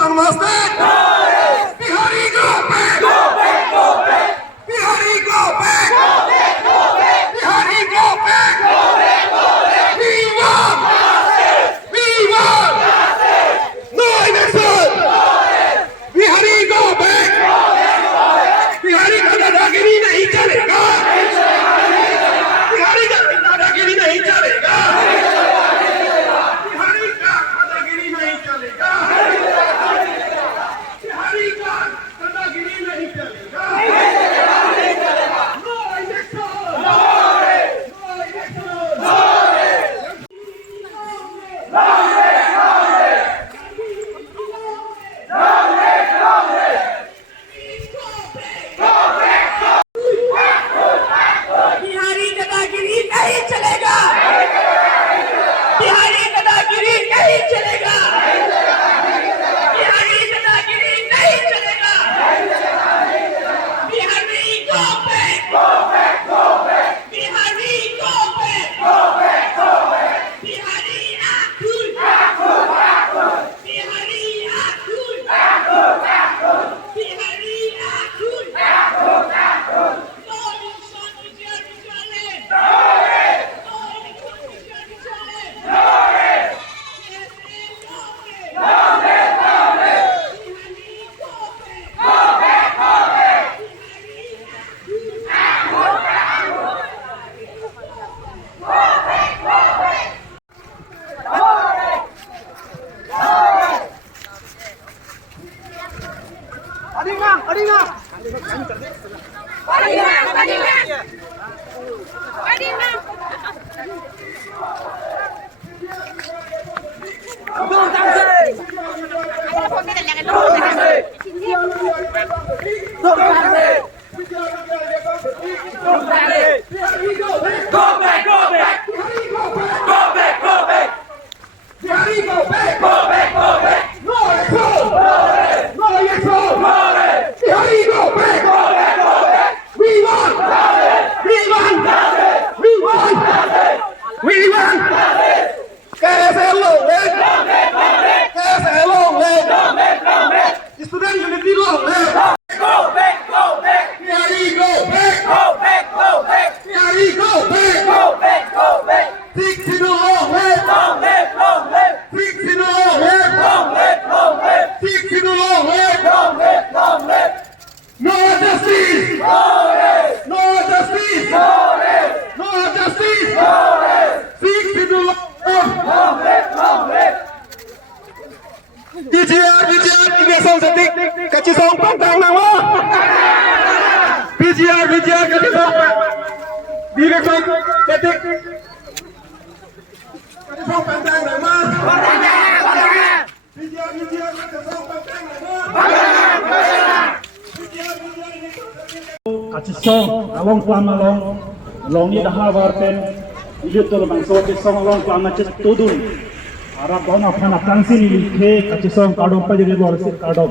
namaste. Bihari go back. Bihari go back. Bihari go back. We won. We won. No election. Bihari go back. Bihari का दादागिरी नहीं चलेगा. बिहारी का दादागिरी नहीं चलेगा. बिहारी का दादागिरी नहीं चलेगा. बिहारी का दादागिरी नहीं चलेगा. No election. No kachesong pantang nama. BGR kachesong. Direksong ketik. Kachesong pantang nama. BGR kachesong pantang nama. Kachesong along plama longnit hawarten ilutul bangso kachesong along plama tudun. Arab bawna phana tangsin ilke kachesong kadom pa jere borsit kadom.